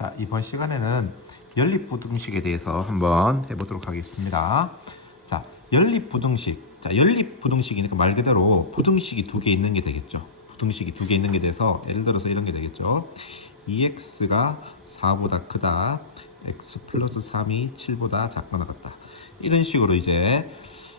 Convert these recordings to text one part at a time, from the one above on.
자, 이번 시간에는 연립부등식에 대해서 한번 해보도록 하겠습니다. 자, 연립부등식. 자, 연립부등식이니까 말 그대로 부등식이 두 개 있는 게 되겠죠. 부등식이 두 개 있는 게 돼서 예를 들어서 이런 게 되겠죠. 2x가 4보다 크다. x 플러스 3이 7보다 작거나 같다. 이런 식으로 이제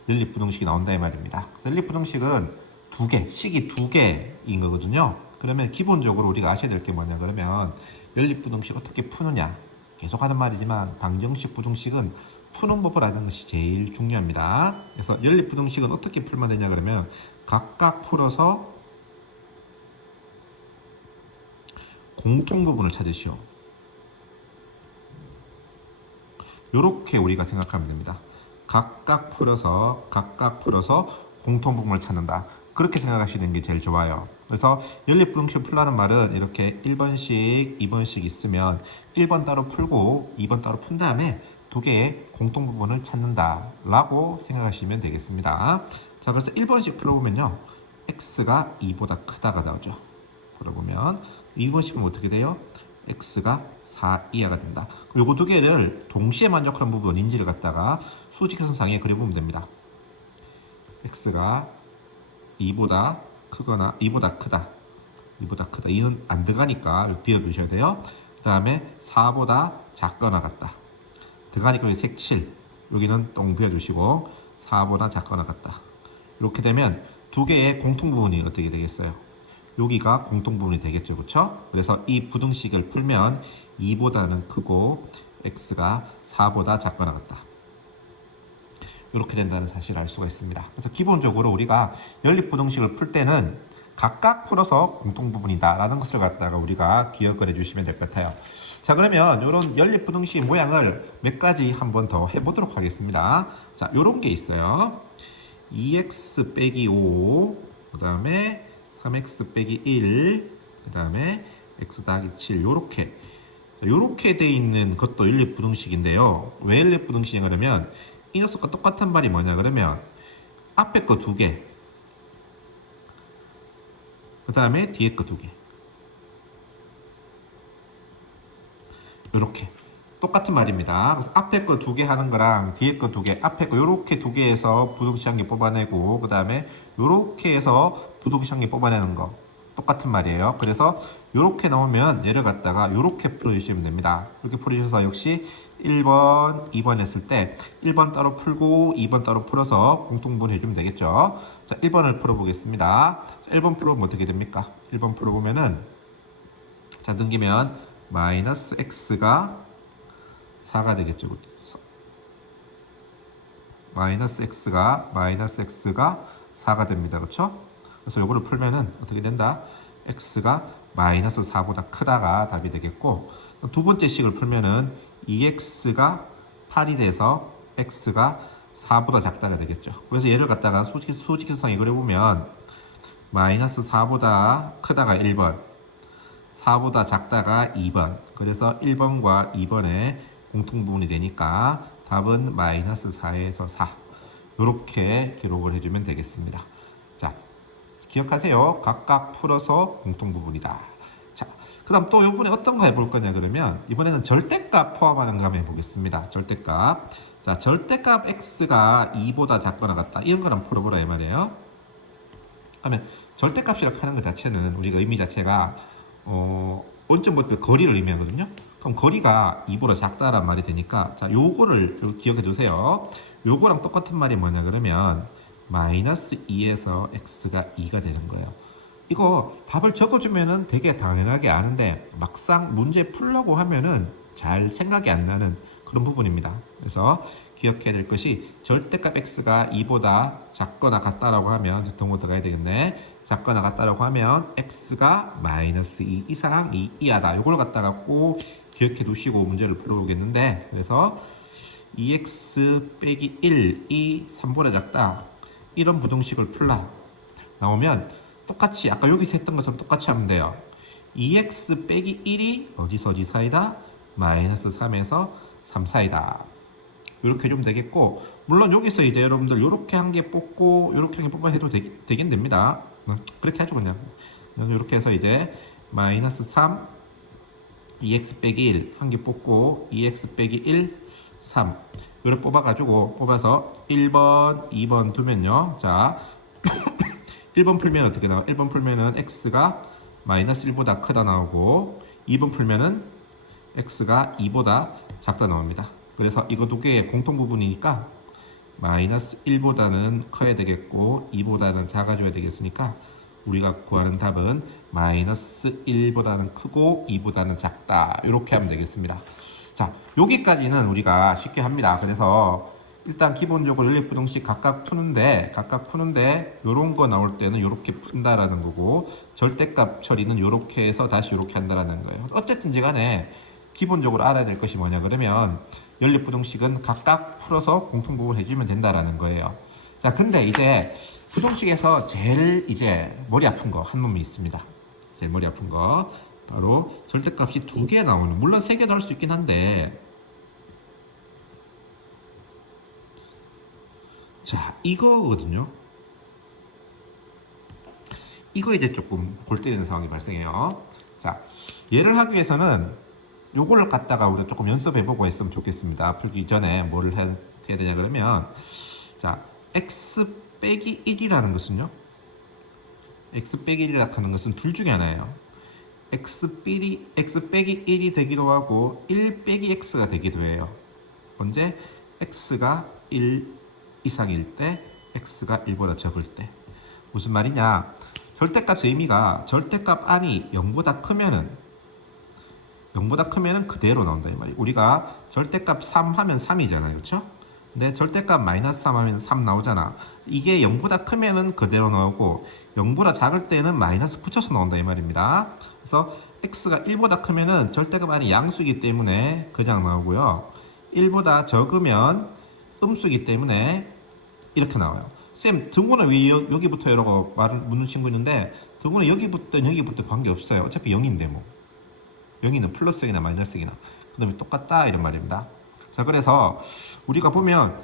연립부등식이 나온다 이 말입니다. 연립부등식은 두 개, 식이 두 개인 거거든요. 그러면 기본적으로 우리가 아셔야 될 게 뭐냐 그러면 연립부등식 어떻게 푸느냐 계속 하는 말이지만 방정식 부등식은 푸는 법을 아는 것이 제일 중요합니다. 그래서 연립부등식은 어떻게 풀면 되냐 그러면 각각 풀어서 공통 부분을 찾으시오. 요렇게 우리가 생각하면 됩니다. 각각 풀어서 각각 풀어서 공통 부분을 찾는다. 그렇게 생각하시는 게 제일 좋아요. 그래서 연립부등식 풀라는 말은 이렇게 1번씩, 2번씩 있으면 1번 따로 풀고 2번 따로 푼 다음에 두 개의 공통 부분을 찾는다 라고 생각하시면 되겠습니다. 자, 그래서 1번씩 풀어보면요. x가 2보다 크다가 나오죠. 풀어보면 2번씩은 어떻게 돼요? x가 4 이하가 된다. 요거 두 개를 동시에 만족하는 부분 인지를 갖다가 수직선상에 그려보면 됩니다. x가 2보다 크거나 2보다 크다. 2보다 크다. 2는 안 들어가니까 여기 비워주셔야 돼요. 그 다음에 4보다 작거나 같다. 들어가니까 여기 색칠. 여기는 똥 비워주시고 4보다 작거나 같다. 이렇게 되면 두 개의 공통 부분이 어떻게 되겠어요? 여기가 공통 부분이 되겠죠, 그렇죠? 그래서 이 부등식을 풀면 2보다는 크고 x가 4보다 작거나 같다. 이렇게 된다는 사실을 알 수가 있습니다. 그래서 기본적으로 우리가 연립부등식을 풀 때는 각각 풀어서 공통 부분이다라는 것을 갖다가 우리가 기억을 해주시면 될 것 같아요. 자 그러면 이런 연립부등식 모양을 몇 가지 한번 더 해보도록 하겠습니다. 자 이런 게 있어요. 2x 빼기 5, 그 다음에 3x 빼기 1, 그 다음에 x 더하기 7 요렇게 요렇게 돼 있는 것도 연립부등식인데요. 왜 연립부등식이냐 그러면 이 녀석과 똑같은 말이 뭐냐 그러면 앞에 거 두 개, 그 다음에 뒤에 거 두 개. 이렇게 똑같은 말입니다. 그래서 앞에 거 두 개 하는 거랑 뒤에 거 두 개, 앞에 거 요렇게 두 개에서 개 뽑아내고 그 다음에 요렇게 해서 개 뽑아내는 거 똑같은 말이에요. 그래서 요렇게 나오면 얘를 갖다가 요렇게 풀어주시면 됩니다. 이렇게 풀어주셔서 역시 1번, 2번 했을 때 1번 따로 풀고 2번 따로 풀어서 공통분 해주면 되겠죠. 자, 1번을 풀어보겠습니다. 1번 풀어보면 어떻게 됩니까? 1번 풀어보면은 자, 넘기면 마이너스 x가 4가 되겠죠. 마이너스 x가 마이너스 x가 4가 됩니다. 그렇죠? 그래서 요거를 풀면은 어떻게 된다? x가 마이너스 4보다 크다가 답이 되겠고 두 번째 식을 풀면은 2x가 8이 돼서 x가 4보다 작다가 되겠죠. 그래서 얘를 갖다가 수직, 수직선상에 그려보면 마이너스 4보다 크다가 1번 4보다 작다가 2번 그래서 1번과 2번의 공통부분이 되니까 답은 마이너스 4에서 4 이렇게 기록을 해주면 되겠습니다. 자 기억하세요. 각각 풀어서 공통 부분이다. 자, 그다음 또 이번에 어떤 거 해볼 거냐 그러면 이번에는 절대값 포함하는 거 한번 해보겠습니다. 절대값. 자, 절대값 x가 2보다 작거나 같다. 이런 거랑 풀어보라 이 말이에요. 그러면 절대값이라고 하는 것 자체는 우리가 의미 자체가 어, 원점부터 거리를 의미하거든요. 그럼 거리가 2보다 작다란 말이 되니까 자, 요거를 기억해 두세요. 요거랑 똑같은 말이 뭐냐 그러면 마이너스 2에서 x가 2가 되는 거예요. 이거 답을 적어주면은 되게 당연하게 아는데 막상 문제 풀려고 하면은 잘 생각이 안 나는 그런 부분입니다. 그래서 기억해야 될 것이 절대값 x가 2보다 작거나 같다라고 하면 동호 들어가야 되겠네. 작거나 같다라고 하면 x가 마이너스 2 이상 2 이하다. 이걸 갖다가 꼭 기억해 두시고 문제를 풀어보겠는데 그래서 2x 빼기 1이 3보다 작다. 이런 부등식을 풀라 나오면 똑같이 아까 여기서 했던 것처럼 똑같이 하면 돼요. 2x 빼기 1이 어디서 어디 사이다? 마이너스 3에서 3 사이다. 이렇게 해주면 되겠고 물론 여기서 이제 여러분들 이렇게 한 개 뽑고 이렇게 한 개 뽑아 해도 되, 되긴 됩니다. 음, 그렇게 하죠 그냥 이렇게 해서 이제 마이너스 3 2x 빼기 1 한 개 뽑고 2x 빼기 1 3 이걸 뽑아가지고 뽑아서 1번 2번 두면요 자 1번 풀면 어떻게 나와? 1번 풀면은 x가 마이너스 1보다 크다 나오고 2번 풀면은 x가 2보다 작다 나옵니다. 그래서 두 개의 공통 부분이니까 마이너스 1보다는 커야 되겠고 2보다는 작아져야 되겠으니까 우리가 구하는 답은 마이너스 1보다는 크고 2보다는 작다 이렇게 하면 되겠습니다. 자 여기까지는 우리가 쉽게 합니다. 그래서 일단 기본적으로 연립부등식 각각 푸는데 각각 푸는데 요런 거 나올 때는 요렇게 푼다라는 거고 절대값 처리는 요렇게 해서 다시 요렇게 한다라는 거예요. 어쨌든지 간에 기본적으로 알아야 될 것이 뭐냐 그러면 연립부등식은 각각 풀어서 공통 부분 해주면 된다라는 거예요. 자 근데 이제 부등식에서 제일 이제 머리 아픈 거 한 놈이 있습니다. 제일 머리 아픈 거 바로 절대값이 두 개 나오는 물론 세 개도 할 수 있긴 한데 자 이거거든요. 이거 이제 조금 골 때리는 상황이 발생해요. 자 얘를 하기 위해서는 요거를 갖다가 우리가 조금 연습해보고 했으면 좋겠습니다. 풀기 전에 뭐를 해야 되냐 그러면 자 x 빼기 1이라는 것은요. x 빼기 1이라 하는 것은 둘 중에 하나예요. x 빼기 x 빼기 1이 되기도 하고 1 빼기 x가 되기도 해요. 언제 x가 1 이상일 때 x가 1보다 적을 때 무슨 말이냐? 절대값의 의미가 절대값 안이 0보다 크면은 0보다 크면은 그대로 나온다 이 말이에요. 우리가 절대값 3 하면 3이잖아요. 그렇죠? 근데 절대값 마이너스 3 하면 3 나오잖아. 이게 0보다 크면은 그대로 나오고 0보다 작을 때는 마이너스 붙여서 나온다 이 말입니다. 그래서 x가 1보다 크면은 절대값 안이 양수이기 때문에 그냥 나오고요. 1보다 적으면 음수이기 때문에 이렇게 나와요. 쌤 등호는 왜 여, 여기부터 이러고 말을 묻는 친구 있는데 등호는 여기부터 여기부터 관계 없어요. 어차피 0인데 뭐. 0이는 플러스이나 마이너스이나 그다음에 똑같다 이런 말입니다. 자 그래서 우리가 보면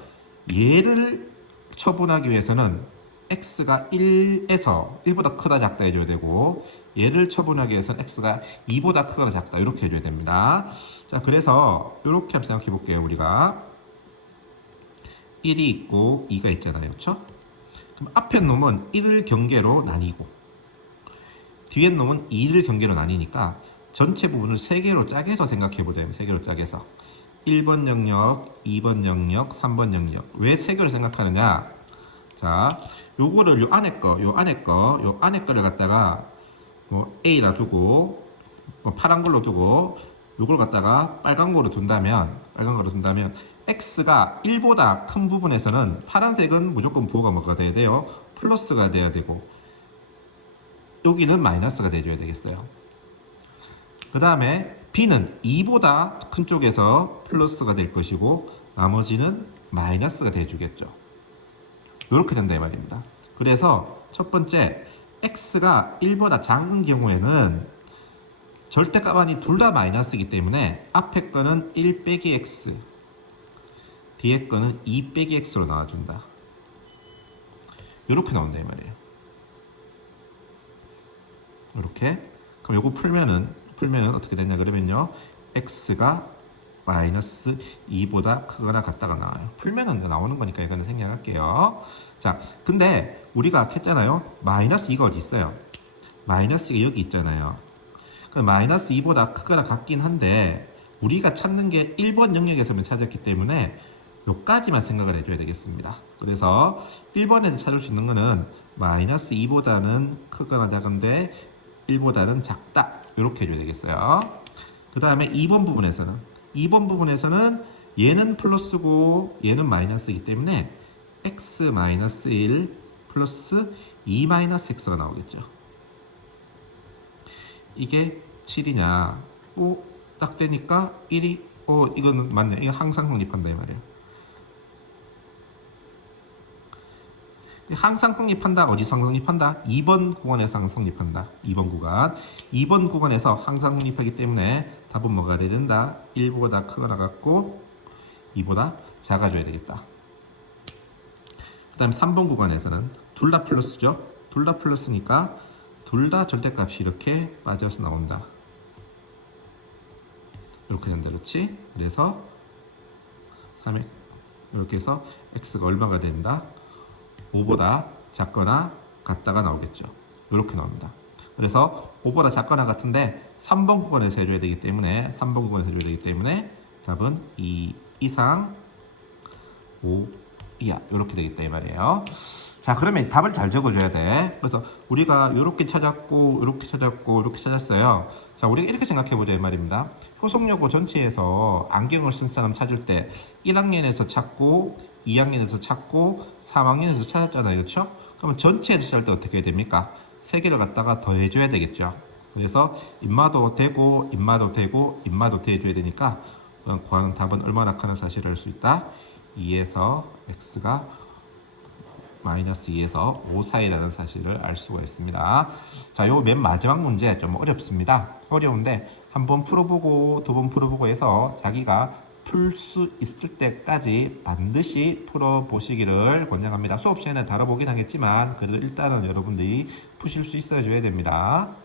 얘를 처분하기 위해서는 x가 1에서 1보다 크다 작다 해줘야 되고 얘를 처분하기 위해서는 x가 2보다 크거나 작다 이렇게 해줘야 됩니다. 자 그래서 이렇게 한번 생각해 볼게요 우리가 1이 있고 2가 있잖아요 그렇죠? 그럼 앞에 놈은 1을 경계로 나뉘고 뒤에 놈은 2를 경계로 나뉘니까 전체 부분을 세 개로 짜게서 생각해 보자면 세 개로 짜게서 1번 영역, 2번 영역, 3번 영역. 왜세 개로 생각하느냐? 자, 요거를 요 안에 거, 요 안에 거, 요 안에 거를 갖다가 뭐 A라 두고 뭐 파란 걸로 두고 요걸 갖다가 빨간 거로 둔다면 빨간 거로 둔다면 x가 1보다 큰 부분에서는 파란색은 무조건 부호가 뭐가 돼야 돼요? 플러스가 돼야 되고 여기는 마이너스가 돼줘야 되겠어요. 그 다음에 b는 2보다 큰 쪽에서 플러스가 될 것이고 나머지는 마이너스가 돼주겠죠. 이렇게 된다 이 말입니다. 그래서 첫 번째 x가 1보다 작은 경우에는 절대값 안이 둘 다 마이너스이기 때문에 앞에 거는 1 빼기 x 뒤에 거는 2 빼기 x로 나와준다. 이렇게 나온다 이 말이에요. 이렇게 그럼 요거 풀면은 풀면은 어떻게 되냐 그러면요 x가 마이너스 2보다 크거나 같다가 나와요. 풀면은 나오는 거니까 이거는 생략할게요. 자, 근데 우리가 했잖아요. 마이너스 2가 어디 있어요? 마이너스 2가 여기 있잖아요. 그 마이너스 2보다 크거나 같긴 한데 우리가 찾는 게 1번 영역에서만 찾았기 때문에 요까지만 생각을 해줘야 되겠습니다. 그래서 1번에서 찾을 수 있는 거는 마이너스 2보다는 크거나 작은데 1보다는 작다. 이렇게 해줘야 되겠어요. 그 다음에 2번 부분에서는 2번 부분에서는 얘는 플러스고 얘는 마이너스이기 때문에 x 마이너스 1 플러스 2 마이너스 x가 나오겠죠. 이게 7이냐? 오, 딱 되니까 1이 어 이거는 맞네. 이거 항상 성립한다 이 말이에요. 항상 성립한다. 어디서 성립한다? 2번 구간에서 항상 성립한다. 2번 구간. 2번 구간에서 항상 성립하기 때문에 답은 뭐가 돼야 된다? 1보다 크거나 같고 2보다 작아져야 되겠다. 그 다음에 3번 구간에서는 둘 다 플러스죠. 둘 다 플러스니까 둘 다 절대값이 이렇게 빠져서 나온다. 이렇게 된다 그렇지? 그래서 3 x 이렇게 해서 x가 얼마가 된다? 5보다 작거나 같다가 나오겠죠. 이렇게 나옵니다. 그래서 5보다 작거나 같은데 3번 구간에서 해줘야 되기 때문에 3번 구간에서 해줘야 되기 때문에 답은 2 이상 5 이하 이렇게 되겠다 이 말이에요. 자 그러면 답을 잘 적어줘야 돼. 그래서 우리가 이렇게 찾았고 이렇게 찾았고 이렇게 찾았어요. 자 우리가 이렇게 생각해보자 이 말입니다. 효성여고 전체에서 안경을 쓴 사람 찾을 때 1학년에서 찾고 2학년에서 찾고 3학년에서 찾았잖아요. 그렇죠? 그러면 전체에서 찾을 때 어떻게 해야 됩니까? 세 개를 갖다가 더해 줘야 되겠죠. 그래서 인마도 되고 인마도 되고 인마도 더해줘야 되니까 어, 구하는 답은 얼마나 크는 사실을 알 수 있다? 2에서 x가 마이너스 2에서 5 사이라는 사실을 알 수가 있습니다. 자, 요 맨 마지막 문제 좀 어렵습니다. 어려운데 한번 풀어보고 두 번 풀어보고 해서 자기가 풀 수 있을 때까지 반드시 풀어보시기를 권장합니다. 수업 시간에 다뤄보긴 하겠지만 그래도 일단은 여러분들이 푸실 수 있어줘야 됩니다.